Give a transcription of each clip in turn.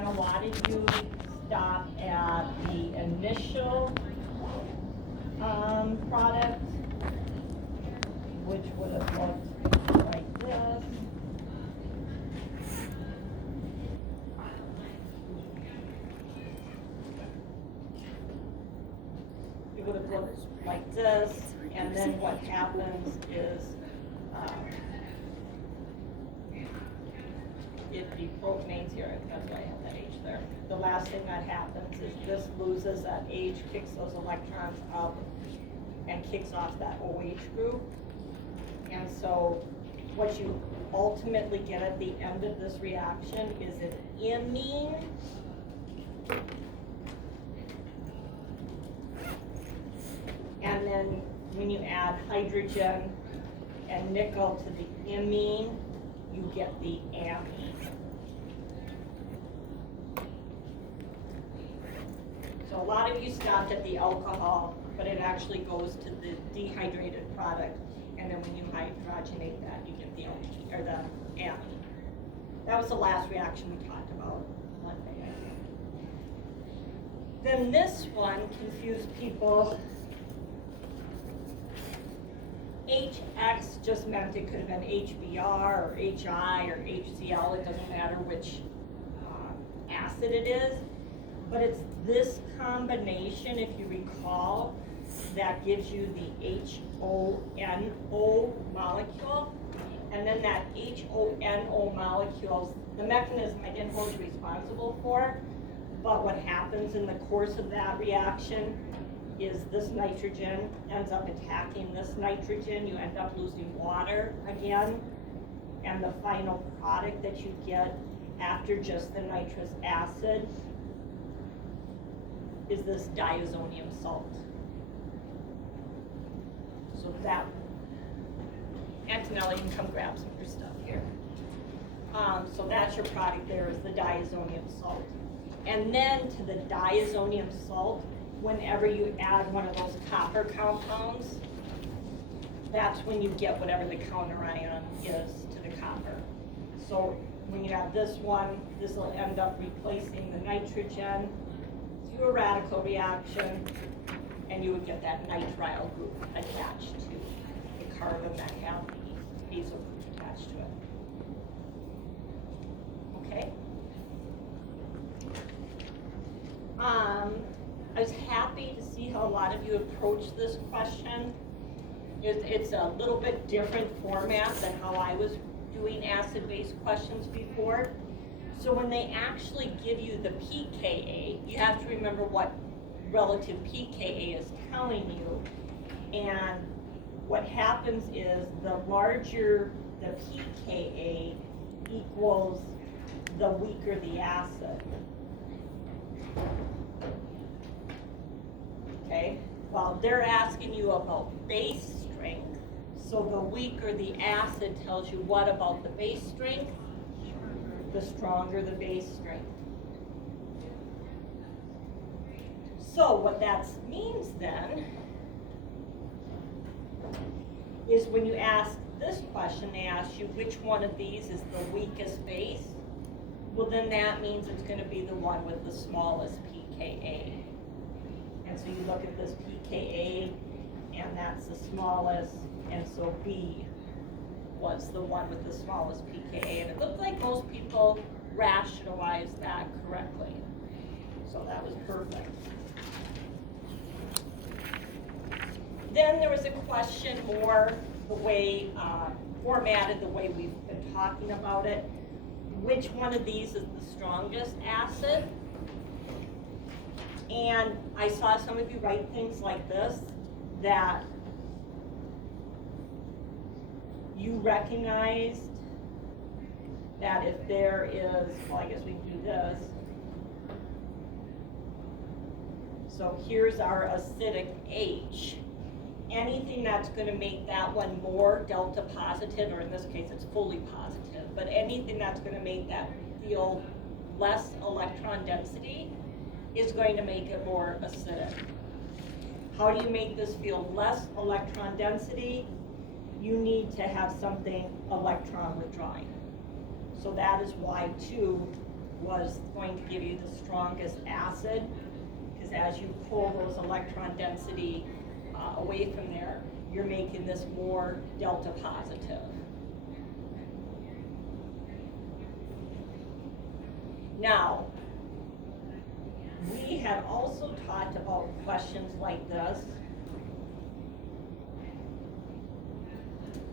Anna wanted you to stop at the initial product, which would have looked like this. It would have looked like this, and then what happens is if the propanane's here, that's why I have that H there. The last thing that happens is this loses that H, kicks those electrons up, and kicks off that OH group. And so what you ultimately get at the end of this reaction is an imine and then when you add hydrogen and nickel to the imine, you get the amine. So a lot of you stopped at the alcohol, but it actually goes to the dehydrated product, and then when you hydrogenate that, you get the alkene, or the amine. That was the last reaction we talked about Monday, I think. Then this one confused people. HX just meant it could have been HBr or HI or HCl, it doesn't matter which acid it is, but it's this combination, if you recall, that gives you the HONO molecule, and then that HONO molecules, the mechanism I didn't hold you responsible for, but what happens in the course of that reaction is this nitrogen ends up attacking this nitrogen, you end up losing water again, and the final product that you get after just the nitrous acid is this diazonium salt. So that, Antonella, you can come grab some of your stuff here. So that's your product there, is the diazonium salt. And then to the diazonium salt, whenever you add one of those copper compounds, that's when you get whatever the counterion is to the copper. So when you add this one, this will end up replacing the nitrogen through a radical reaction, and you would get that nitrile group attached to the carbon that have the azo group attached to it. Okay? I was happy to see how a lot of you approached this question. It's a little bit different format than how I was doing acid-based questions before. So when they actually give you the pKa, you have to remember what relative pKa is telling you. And what happens is the larger the pKa equals the weaker the acid. Okay, well, they're asking you about base strength. So the weaker the acid tells you what about the base strength? The stronger the base strength. So what that means then is when you ask this question, they ask you which one of these is the weakest base. Well, then that means it's going to be the one with the smallest pKa. And so you look at this pKa, and that's the smallest, and so B was the one with the smallest pKa. And it looked like most people rationalized that correctly. So that was perfect. Then there was a question more the way, formatted the way we've been talking about it. Which one of these is the strongest acid? And I saw some of you write things like this, that you recognized that if there is, well, I guess we can do this. So here's our acidic H. Anything that's going to make that one more delta positive, or in this case it's fully positive, but anything that's going to make that feel less electron density is going to make it more acidic. How do you make this feel less electron density? You need to have something electron withdrawing. So that is why 2 was going to give you the strongest acid, because as you pull those electron density away from there, you're making this more delta positive. Now, we had also talked about questions like this,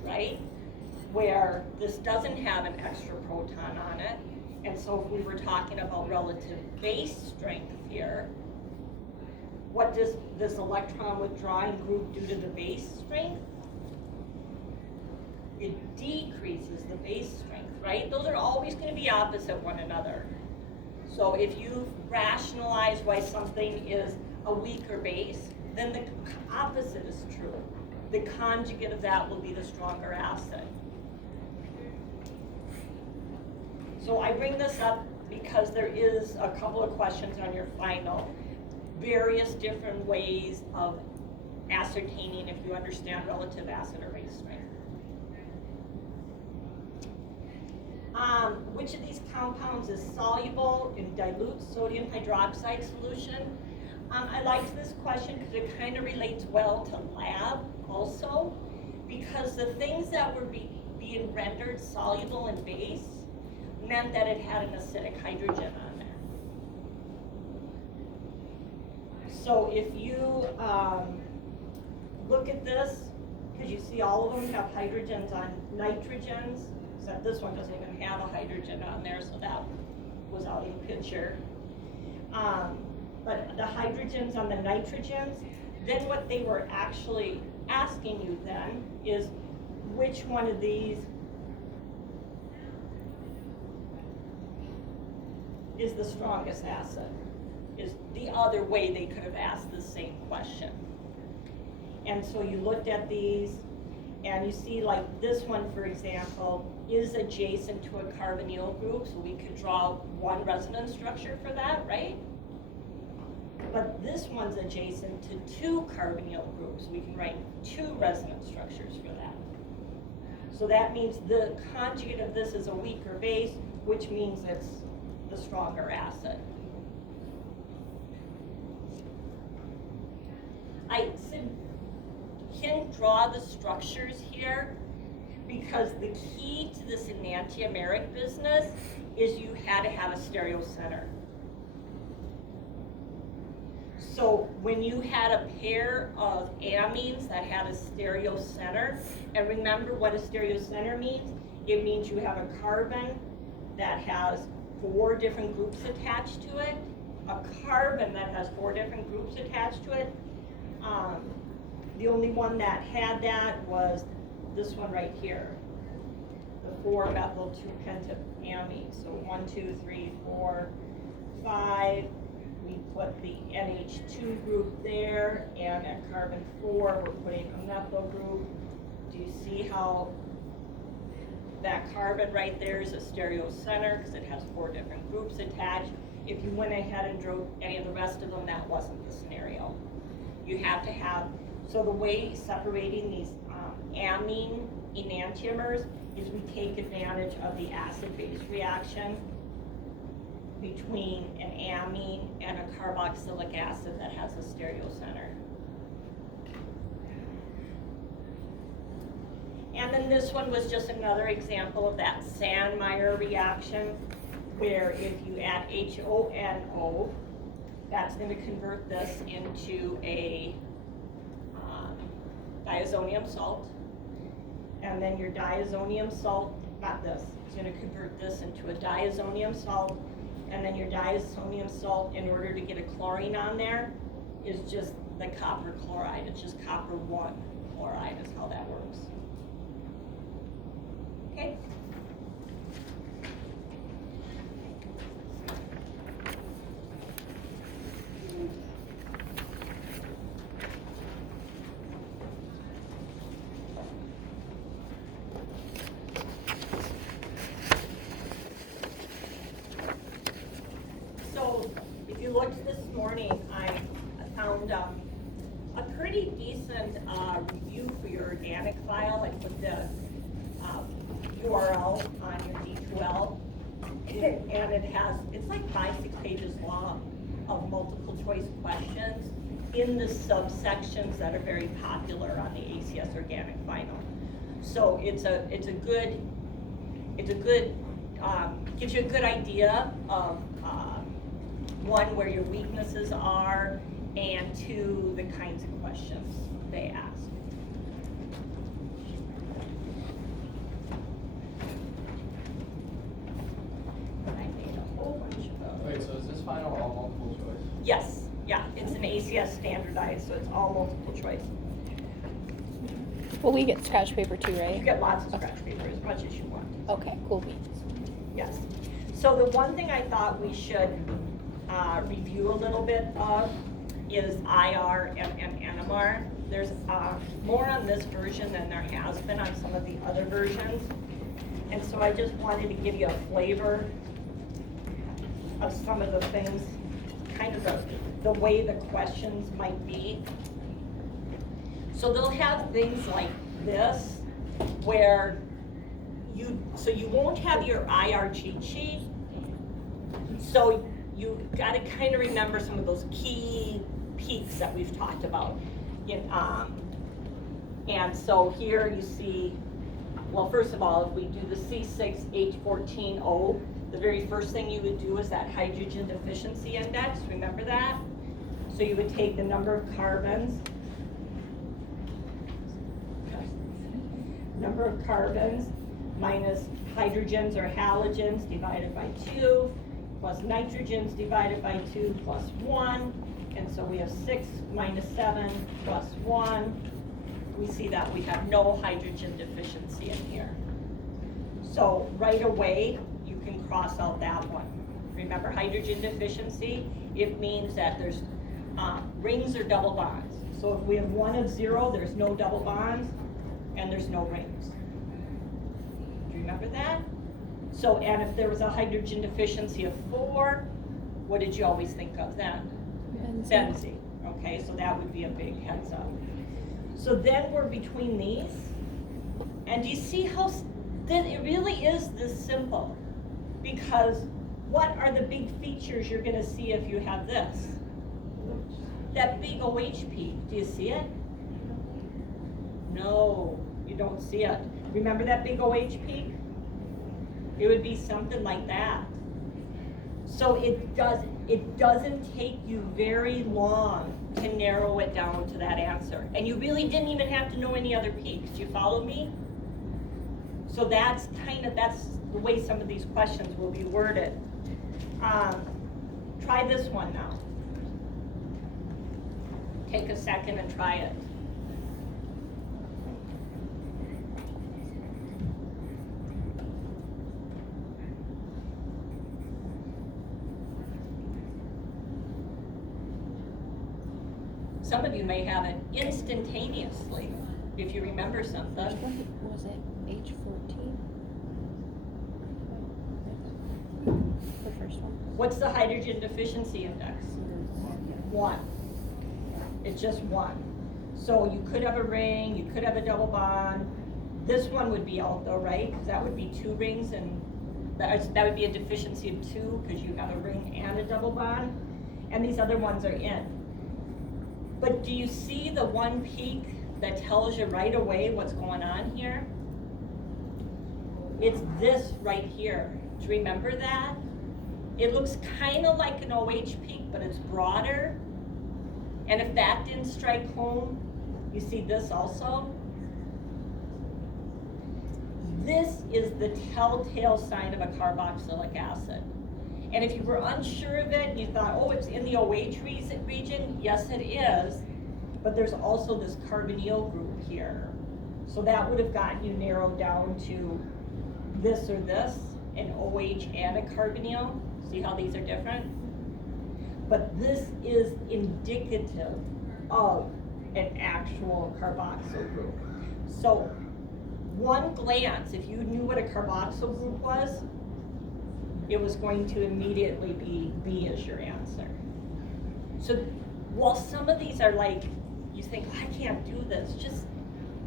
right? Where this doesn't have an extra proton on it. And so if we were talking about relative base strength here, what does this electron withdrawing group do to the base strength? It decreases the base strength, right? Those are always going to be opposite one another. So if you rationalize why something is a weaker base, then the opposite is true. The conjugate of that will be the stronger acid. So I bring this up because there is a couple of questions on your final. Various different ways of ascertaining if you understand relative acid or base strength. Which of these compounds is soluble in dilute sodium hydroxide solution? I liked this question because it kind of relates well to lab also, because the things that were being rendered soluble in base meant that it had an acidic hydrogen on there. So if you look at this, because you see all of them have hydrogens on nitrogens, except this one doesn't even have a hydrogen on there, so that was out of the picture. But the hydrogens on the nitrogens, then what they were actually asking you then is which one of these is the strongest acid, is the other way they could have asked the same question. And so you looked at these, and you see like this one, for example, is adjacent to a carbonyl group, so we could draw one resonance structure for that, right? But this one's adjacent to two carbonyl groups, so we can write two resonance structures for that. So that means the conjugate of this is a weaker base, which means it's the stronger acid. I can draw the structures here because the key to this enantiomeric business is you had to have a stereocenter. So when you had a pair of amines that had a stereocenter, and remember what a stereocenter means? It means you have a carbon that has 4 different groups attached to it, a carbon that has 4 different groups attached to it. The only one that had that was this one right here, the 4-methyl-2-pentamine. So 1, 2, 3, 4, 5. We put the NH2 group there, and at carbon 4, we're putting a methyl group. Do you see how that carbon right there is a stereocenter because it has 4 different groups attached? If you went ahead and drew any of the rest of them, that wasn't the scenario. You have to have, so the way separating these amine enantiomers is we take advantage of the acid-base reaction between an amine and a carboxylic acid that has a stereocenter. And then this one was just another example of that Sandmeyer reaction, where if you add HONO, that's going to convert this into a diazonium salt. And then your diazonium salt, not this, it's going to convert this into a diazonium salt. And then your diazonium salt, in order to get a chlorine on there, is just the copper chloride. It's just copper 1 chloride is how that works. Okay? So if you looked this morning, I found a pretty decent review for your organic file. I put the URL on your D2L. It And it's like 5-6 pages long of multiple choice questions in the subsections that are very popular on the ACS Organic Final. So it's a good, gives you a good idea of, one, where your weaknesses are, and two, the kinds of questions they ask. Wait, so is this final all multiple choice? Yes, yeah, it's an ACS standardized, so it's all multiple choice. Well, we get scratch paper too, right? You get lots of scratch paper, as much as you want. Okay, cool beans. Yes. So the one thing I thought we should review a little bit of is IR and NMR. There's more on this version than there has been on some of the other versions. And so I just wanted to give you a flavor of some of the things, kind of the way the questions might be. So they'll have things like this, where you won't have your IR cheat sheet. So you gotta kind of remember some of those key peaks that we've talked about. And so here you see, well, first of all, if we do the C6H14O, the very first thing you would do is that hydrogen deficiency index, remember that? So you would take the number of carbons, minus hydrogens or halogens divided by 2, plus nitrogens divided by 2 plus 1, and so we have 6 minus 7 plus 1. We see that we have no hydrogen deficiency in here. So right away, you can cross out that one. Remember, hydrogen deficiency, it means that there's rings or double bonds. So if we have 1 of 0, there's no double bonds, and there's no rings. Do you remember that? So, and if there was a hydrogen deficiency of 4, what did you always think of then? Benzene. Okay, so that would be a big heads up. So then we're between these, and do you see how it really is this simple? Because what are the big features you're gonna see if you have this? That big OH peak, do you see it? No, you don't see it. Remember that big OH peak? It would be something like that. So it doesn't take you very long to narrow it down to that answer. And you really didn't even have to know any other peaks. Do you follow me? So that's the way some of these questions will be worded. Try this one now. Take a second and try it. Some of you may have it instantaneously, if you remember something. Was it H14? The first one. What's the hydrogen deficiency index? 1. It's just 1. So you could have a ring, you could have a double bond. This one would be out though, right? Because that would be 2 rings, and that would be a deficiency of 2 because you have a ring and a double bond. And these other ones are in. But do you see the one peak that tells you right away what's going on here? It's this right here. Do you remember that? It looks kind of like an OH peak, but it's broader. And if that didn't strike home, you see this also? This is the telltale sign of a carboxylic acid. And if you were unsure of it, and you thought, oh, it's in the OH region, yes it is, but there's also this carbonyl group here. So that would have gotten you narrowed down to this or this, an OH and a carbonyl. See how these are different? But this is indicative of an actual carboxyl group. So one glance, if you knew what a carboxyl group was, it was going to immediately be B as your answer. So while some of these are like, you think, I can't do this, just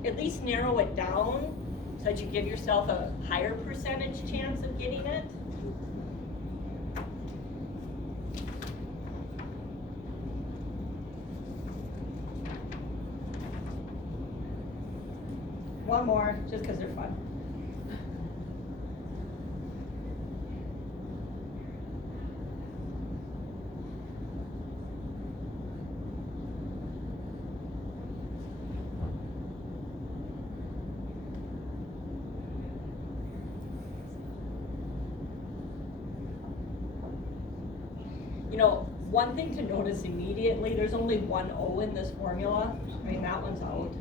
at least narrow it down so that you give yourself a higher percentage chance of getting it. one more, just because they're fun. You know, one thing to notice immediately, there's only one O in this formula. I mean, that one's out.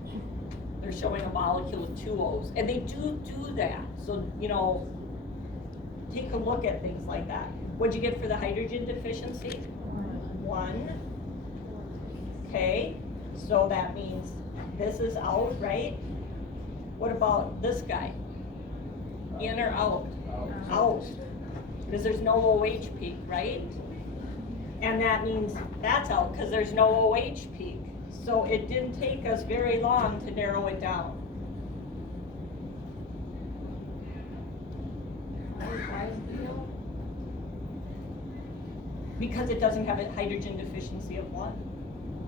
They're showing a molecule with two O's, and they do that. So, you know, take a look at things like that. What'd you get for the hydrogen deficiency? 1. Okay, so that means this is out, right? What about this guy? In or out? Out. Because there's no OH peak, right? And that means that's out because there's no OH peak. So it didn't take us very long to narrow it down. Because it doesn't have a hydrogen deficiency of 1.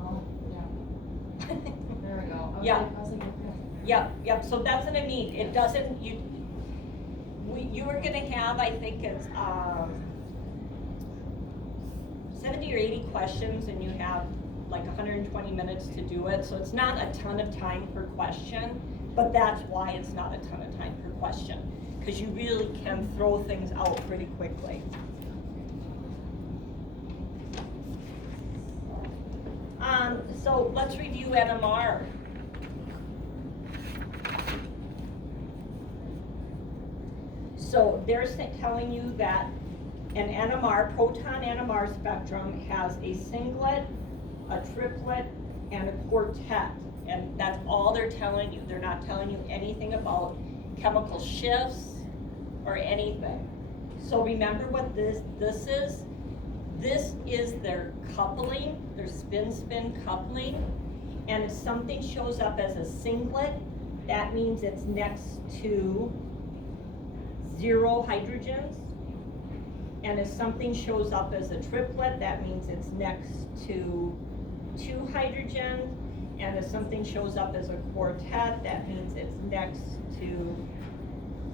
Oh, yeah. There we go. Yeah. I was like, okay. Yep, so that's what I mean. It doesn't, you were gonna have, I think it's, 70 or 80 questions, and you have like 120 minutes to do it, so it's not a ton of time per question, but that's why it's not a ton of time per question, because you really can throw things out pretty quickly. So let's review NMR. So they're telling you that an NMR, proton NMR spectrum has a singlet, a triplet, and a quartet. And that's all they're telling you. They're not telling you anything about chemical shifts or anything. So remember what this is? This is their coupling, their spin-spin coupling. And if something shows up as a singlet, that means it's next to 0 hydrogens. And if something shows up as a triplet, that means it's next to 2 hydrogens. And if something shows up as a quartet, that means it's next to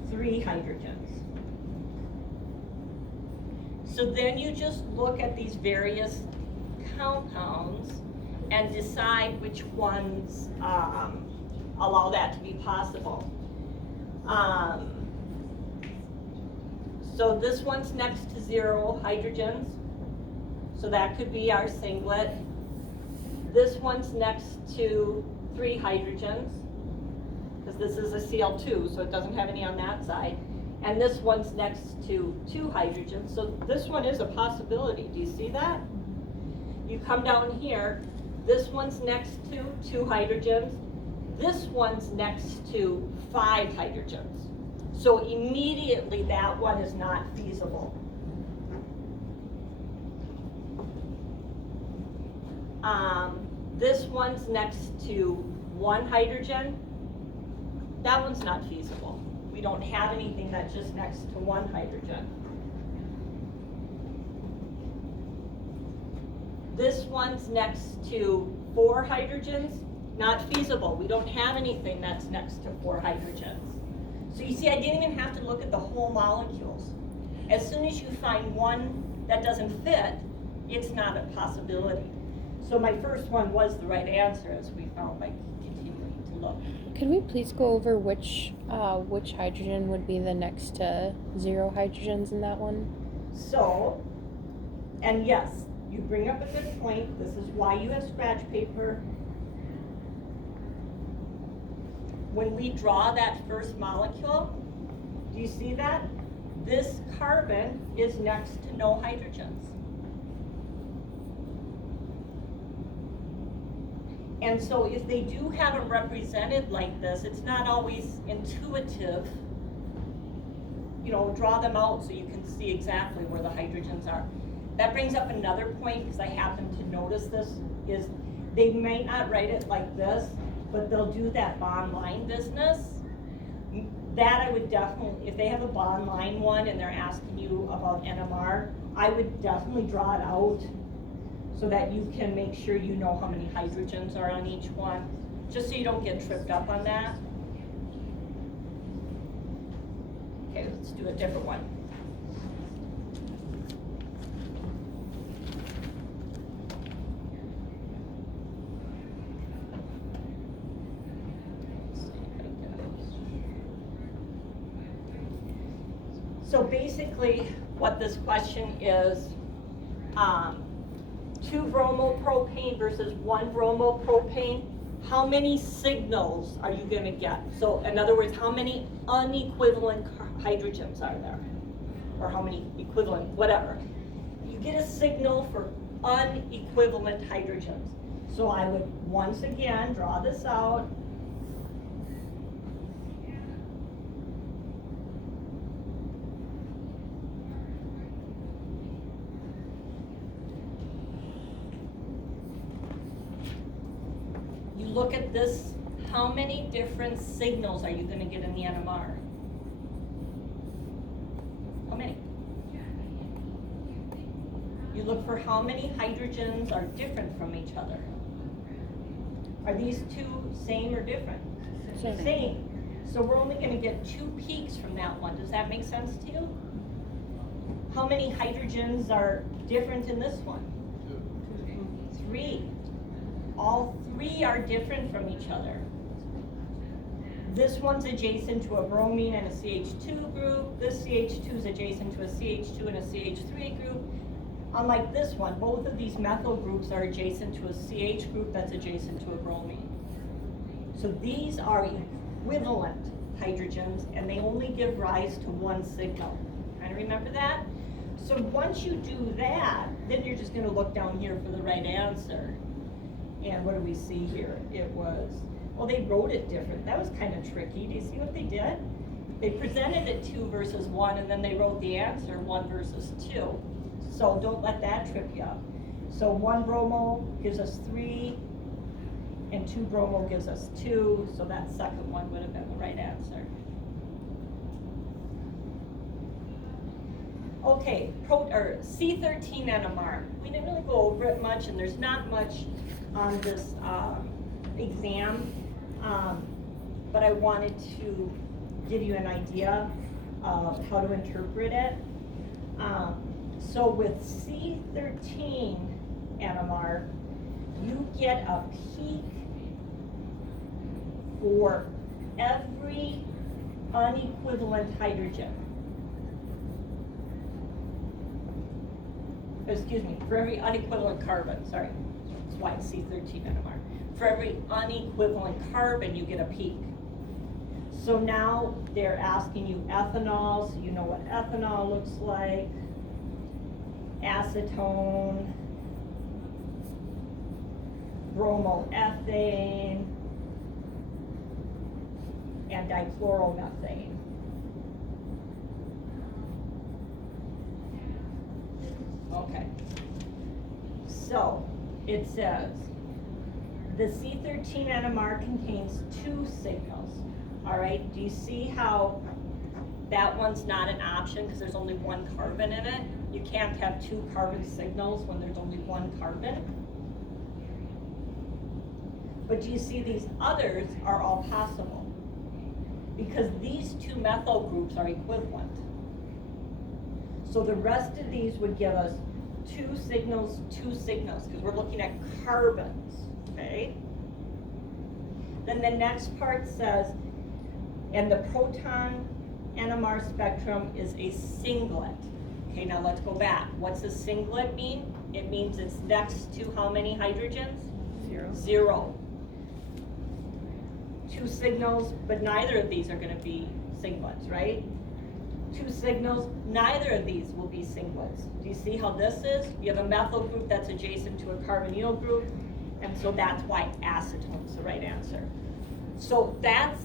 3 hydrogens. So then you just look at these various compounds and decide which ones allow that to be possible. So this one's next to 0 hydrogens, so that could be our singlet. This one's next to 3 hydrogens, because this is a Cl2, so it doesn't have any on that side. And this one's next to 2 hydrogens, so this one is a possibility. Do you see that? You come down here, this one's next to 2 hydrogens, this one's next to 5 hydrogens. So immediately that one is not feasible. This one's next to 1 hydrogen. That one's not feasible. We don't have anything that's just next to 1 hydrogen. This one's next to 4 hydrogens. Not feasible. We don't have anything that's next to 4 hydrogens. So you see, I didn't even have to look at the whole molecules. As soon as you find one that doesn't fit, it's not a possibility. So my first one was the right answer, as we found by continuing to look. Could we please go over which hydrogen would be the next to 0 hydrogens in that one? So, and yes, you bring up a good point. This is why you have scratch paper. When we draw that first molecule, do you see that? This carbon is next to no hydrogens. And so if they do have them represented like this, it's not always intuitive. You know, draw them out so you can see exactly where the hydrogens are. That brings up another point, because I happened to notice this, is they might not write it like this, but they'll do that bond line business. That I would definitely, if they have a bond line one and they're asking you about NMR, I would definitely draw it out so that you can make sure you know how many hydrogens are on each one, just so you don't get tripped up on that. Okay, let's do a different one. So basically, what this question is, 2 bromopropane versus 1 bromopropane, how many signals are you gonna get? So in other words, how many unequivalent hydrogens are there? Or how many equivalent, whatever. You get a signal for unequivalent hydrogens. So I would once again draw this out. Look at this, how many different signals are you going to get in the NMR? How many? You look for how many hydrogens are different from each other. Are these 2 same or different? Same. So we're only going to get 2 peaks from that one. Does that make sense to you? How many hydrogens are different in this one? 3. All 3 are different from each other. This one's adjacent to a bromine and a CH2 group. This CH2 is adjacent to a CH2 and a CH3 group. Unlike this one, both of these methyl groups are adjacent to a CH group that's adjacent to a bromine. So these are equivalent hydrogens, and they only give rise to 1 signal. Kind of remember that? So once you do that, then you're just going to look down here for the right answer. And what do we see here? It was, well, they wrote it different. That was kind of tricky. Do you see what they did? They presented it 2 versus 1, and then they wrote the answer 1 versus 2. So don't let that trip you up. So 1 bromo gives us 3, and 2 bromo gives us 2, so that second one would have been the right answer. Okay, C13 NMR. We didn't really go over it much, and there's not much on this exam, but I wanted to give you an idea of how to interpret it. So with C13 NMR, you get a peak for every unequivalent hydrogen. Excuse me, for every unequivalent carbon, sorry. That's why it's C13 NMR. For every unequivalent carbon, you get a peak. So now they're asking you ethanol, so you know what ethanol looks like. Acetone, bromoethane, and dichloromethane. Okay, so it says the C13 NMR contains 2 signals. All right, do you see how that one's not an option because there's only 1 carbon in it? You can't have 2 carbon signals when there's only 1 carbon. But do you see these others are all possible? Because these 2 methyl groups are equivalent. So the rest of these would give us 2 signals, because we're looking at carbons, okay? Then the next part says, and the proton NMR spectrum is a singlet. Okay, now let's go back. What's a singlet mean? It means it's next to how many hydrogens? 0. 2 signals, but neither of these are going to be singlets, right? 2 signals, neither of these will be singlets. Do you see how this is? You have a methyl group that's adjacent to a carbonyl group, and so that's why acetone is the right answer. So that's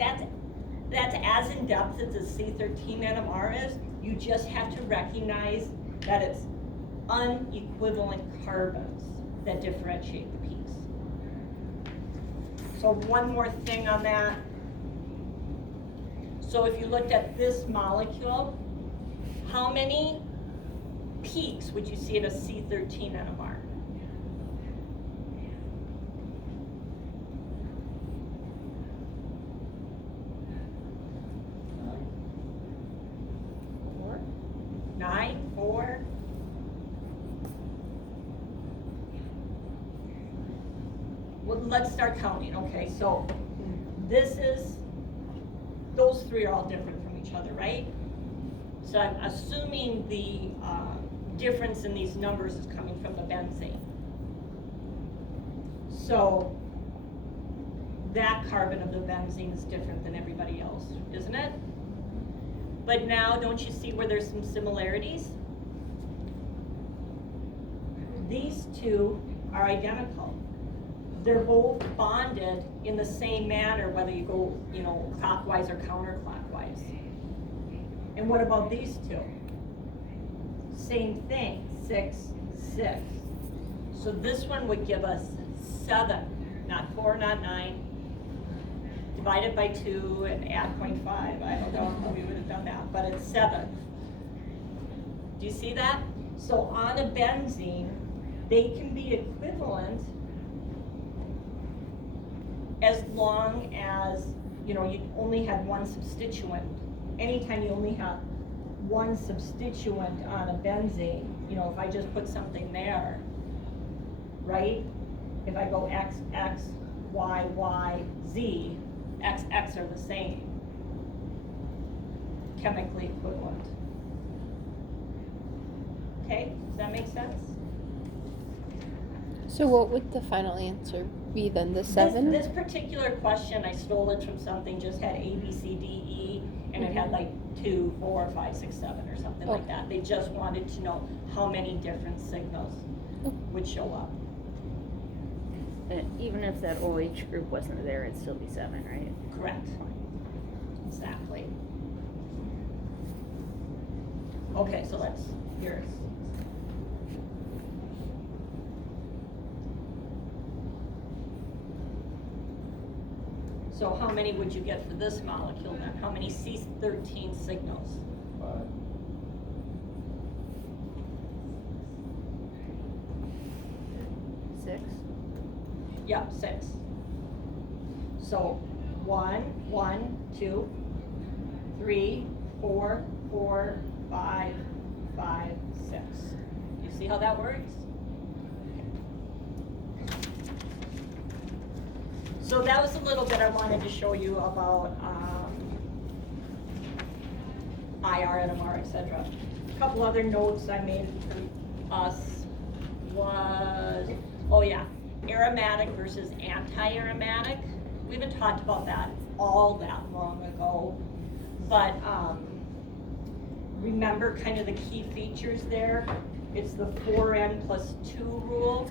as in depth as the C13 NMR is. You just have to recognize that it's unequivalent carbons that differentiate the peaks. So one more thing on that. So if you looked at this molecule, how many peaks would you see in a C13 NMR? 5, 4. Well, let's start counting, okay, so this is, those three are all different from each other, right? So I'm assuming the difference in these numbers is coming from the benzene. So that carbon of the benzene is different than everybody else, isn't it? But now, don't you see where there's some similarities? These two are identical. They're both bonded in the same manner, whether you go, you know, clockwise or counterclockwise. And what about these two? Same thing, 6, 6. So this one would give us 7, not 4, not 9. Divide it by 2 and add 0.5. I don't know how we would have done that, but it's 7. Do you see that? So on a benzene, they can be equivalent as long as, you know, you only had one substituent. Anytime you only have one substituent on a benzene, you know, if I just put something there, right? If I go X, X, Y, Y, Z, X, X are the same. Chemically equivalent. Okay, does that make sense? So what would the final answer be then? The 7? This particular question, I stole it from something, just had A, B, C, D, E, and it had like 2, 4, 5, 6, 7 or something like that. They just wanted to know how many different signals would show up. And even if that OH group wasn't there, it'd still be 7, right? Correct. Exactly. Okay, so let's, here's. So how many would you get for this molecule then? How many C13 signals? 5. Yep, 6. So 1, 1, 2, 3, 4, 4, 5, 5, 6. You see how that works? So that was a little bit I wanted to show you about IR, NMR, etc. A couple other notes I made for us was, oh yeah, aromatic versus anti-aromatic. We haven't talked about that all that long ago, but remember kind of the key features there. It's the 4N plus 2 rule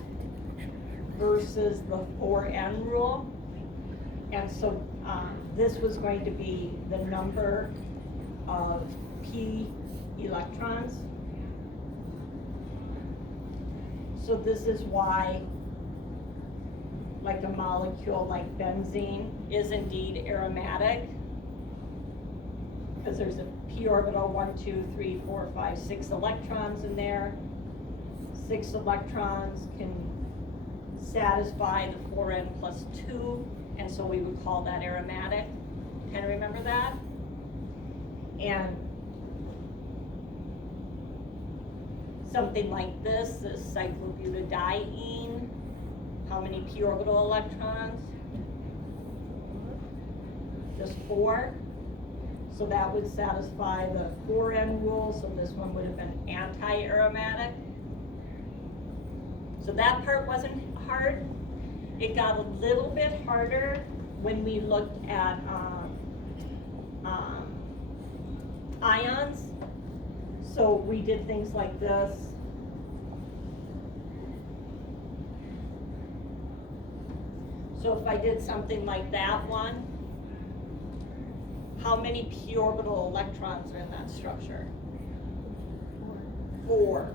versus the 4N rule. And so this was going to be the number of p electrons. So this is why, like a molecule like benzene is indeed aromatic, because there's a p orbital, 1, 2, 3, 4, 5, 6 electrons in there. 6 electrons can satisfy the 4N plus 2, and so we would call that aromatic. Kind of remember that? And something like this cyclobutadiene, how many p orbital electrons? Just 4. So that would satisfy the 4N rule, so this one would have been anti-aromatic. So that part wasn't hard. It got a little bit harder when we looked at ions. So we did things like this. So if I did something like that one, how many p orbital electrons are in that structure? 4.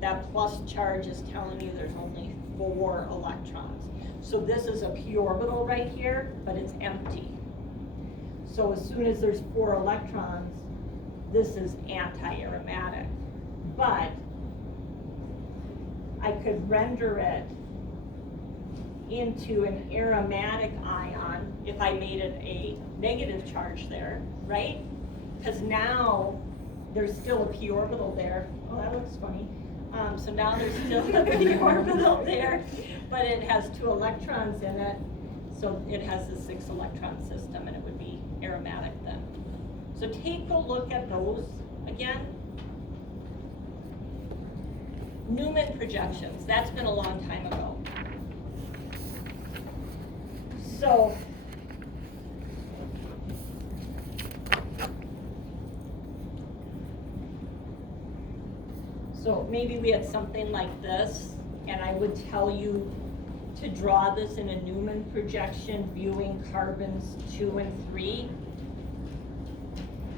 That plus charge is telling you there's only 4 electrons. So this is a p orbital right here, but it's empty. So as soon as there's 4 electrons, this is anti-aromatic. But I could render it into an aromatic ion if I made it a negative charge there, right? Because now there's still a p orbital there. Oh, that looks funny. So now there's still a p orbital there, but it has 2 electrons in it. So it has a 6 electron system, and it would be aromatic then. So take a look at those again. Newman projections, that's been a long time ago. So maybe we had something like this, and I would tell you to draw this in a Newman projection viewing carbons 2 and 3.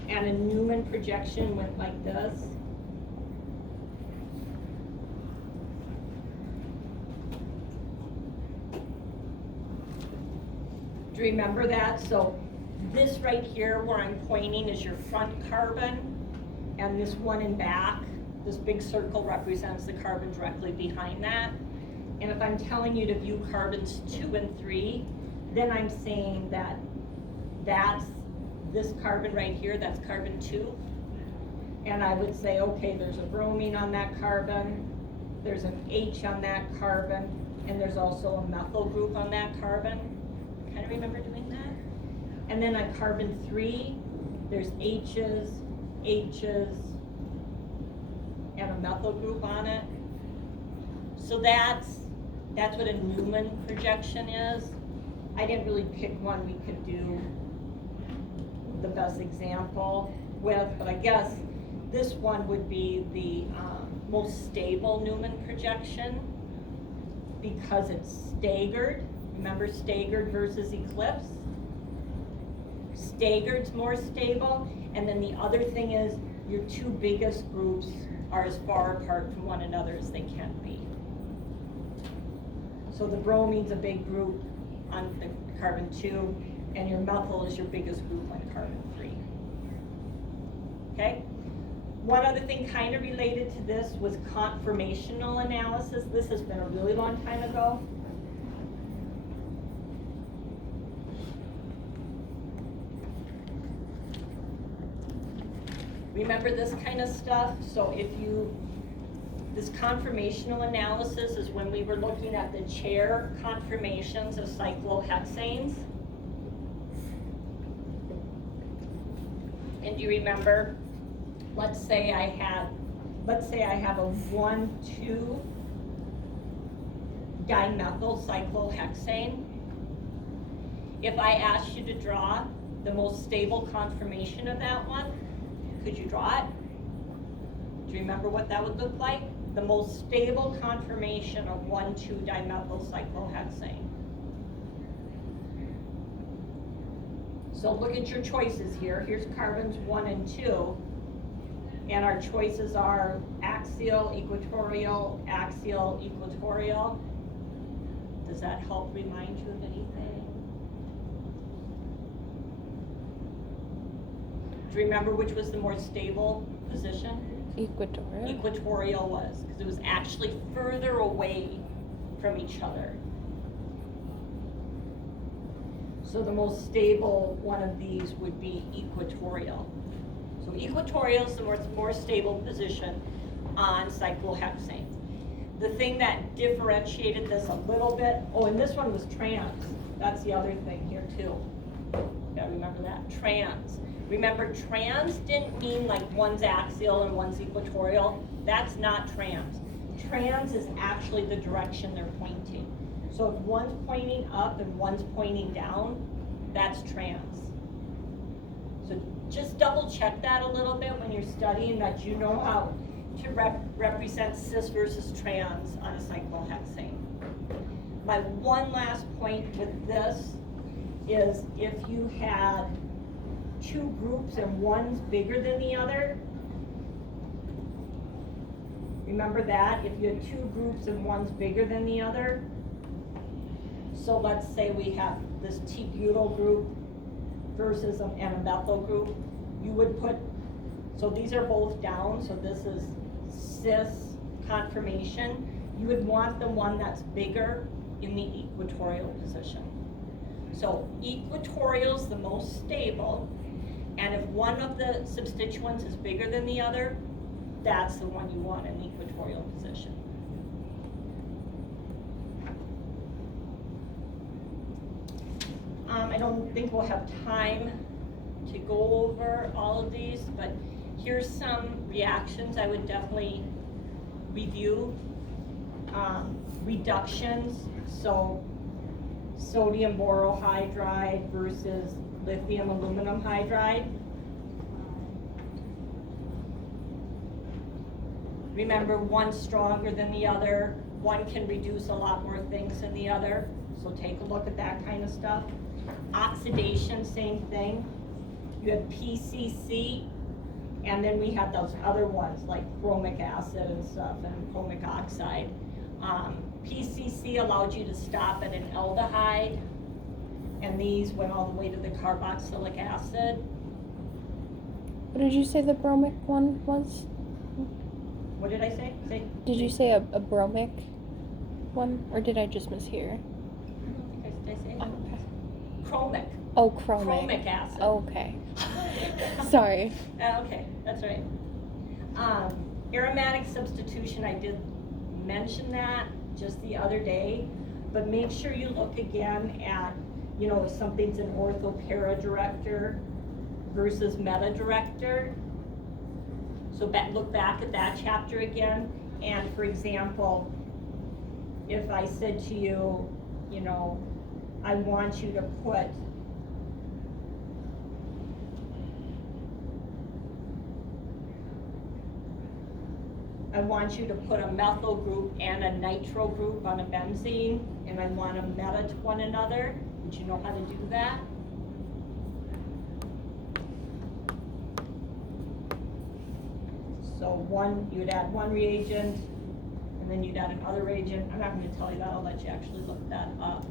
And a Newman projection went like this. Do you remember that? So this right here where I'm pointing is your front carbon, and this one in back, this big circle represents the carbon directly behind that. And if I'm telling you to view carbons 2 and 3, then I'm saying that that's this carbon right here, that's carbon 2. And I would say, okay, there's a bromine on that carbon, there's an H on that carbon, and there's also a methyl group on that carbon. Kind of remember doing that? And then on carbon 3, there's H's, H's, and a methyl group on it. So that's what a Newman projection is. I didn't really pick one we could do the best example with, but I guess this one would be the most stable Newman projection because it's staggered. Remember staggered versus eclipse? Staggered's more stable, and then the other thing is your 2 biggest groups are as far apart from one another as they can be. So the bromine's a big group on the carbon 2, and your methyl is your biggest group on carbon 3. Okay? One other thing kind of related to this was conformational analysis. This has been a really long time ago. Remember this kind of stuff? So this conformational analysis is when we were looking at the chair conformations of cyclohexanes. And do you remember, let's say I have a 1,2 dimethyl cyclohexane. If I asked you to draw the most stable conformation of that one, could you draw it? Do you remember what that would look like? The most stable conformation of 1,2 dimethyl cyclohexane. So look at your choices here. Here's carbons 1 and 2. And our choices are axial, equatorial, axial, equatorial. Does that help remind you of anything? Do you remember which was the more stable position? Equatorial. Equatorial was, because it was actually further away from each other. So the most stable one of these would be equatorial. So equatorial is the more stable position on cyclohexane. The thing that differentiated this a little bit, oh, and this one was trans. That's the other thing here too. Gotta remember that, trans. Remember, trans didn't mean like one's axial and one's equatorial. That's not trans. Trans is actually the direction they're pointing. So if one's pointing up and one's pointing down, that's trans. So just double check that a little bit when you're studying, that you know how to represent cis versus trans on a cyclohexane. My one last point with this is if you had 2 groups and one's bigger than the other, remember that? If you had 2 groups and one's bigger than the other, so let's say we have this T-butyl group versus and a methyl group, you would put, so these are both down, so this is cis conformation. You would want the one that's bigger in the equatorial position. So equatorial is the most stable, And if one of the substituents is bigger than the other, that's the one you want in the equatorial position. I don't think we'll have time to go over all of these, but here's some reactions I would definitely review. Reductions, so sodium borohydride versus lithium aluminum hydride. Remember, one's stronger than the other, one can reduce a lot more things than the other, so take a look at that kind of stuff. Oxidation, same thing. You have PCC, and then we have those other ones like chromic acid and stuff, and chromic oxide. PCC allowed you to stop at an aldehyde, and these went all the way to the carboxylic acid. What did you say the bromic one was? What did I say? Did you say a bromic one, or did I just mishear? Did I say it? Okay. Chromic. Oh, chromic. Chromic acid. Okay. Sorry. Okay, that's right. Aromatic substitution, I did mention that just the other day, but make sure you look again at, you know, if something's an ortho-para-director versus meta-director. So look back at that chapter again, and for example, if I said to you, you know, I want you to put a methyl group and a nitro group on a benzene, and I want them meta to one another. Would you know how to do that? So you'd add one reagent, and then you'd add another reagent. I'm not going to tell you that, I'll let you actually look that up.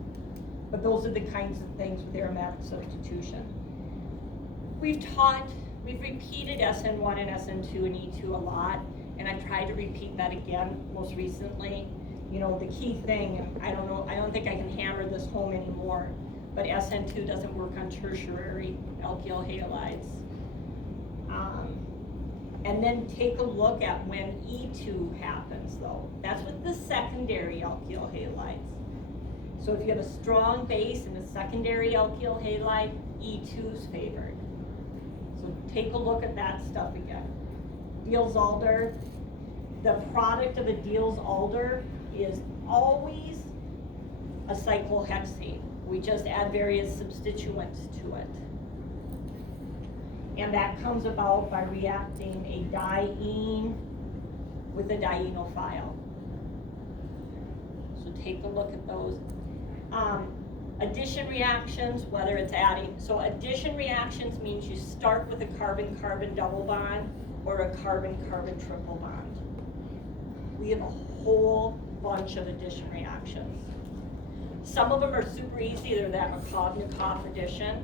But those are the kinds of things with aromatic substitution. We've repeated SN1 and SN2 and E2 a lot, and I tried to repeat that again most recently. You know, the key thing, I don't think I can hammer this home anymore, but SN2 doesn't work on tertiary alkyl halides. And then take a look at when E2 happens though. That's with the secondary alkyl halides. So if you have a strong base and a secondary alkyl halide, E2 is favored. So take a look at that stuff again. Diels-Alder, the product of a Diels-Alder is always a cyclohexene. We just add various substituents to it. And that comes about by reacting a diene with a dienophile. So take a look at those. Addition reactions, whether it's adding, so addition reactions means you start with a carbon-carbon double bond or a carbon-carbon triple bond. We have a whole bunch of addition reactions. Some of them are super easy, they're that Markovnikov addition.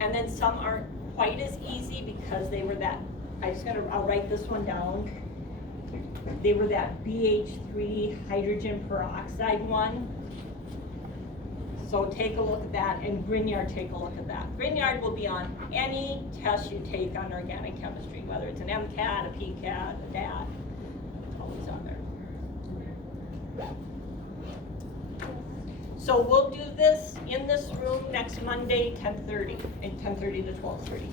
And then some aren't quite as easy because they were that, I'll write this one down. They were that BH3 hydrogen peroxide one. So take a look at that, and Grignard, take a look at that. Grignard will be on any test you take on organic chemistry, whether it's an MCAT, a PCAT, a DAT, it's always on there. So we'll do this in this room next Monday, 10:30, and 10:30 to 12:30.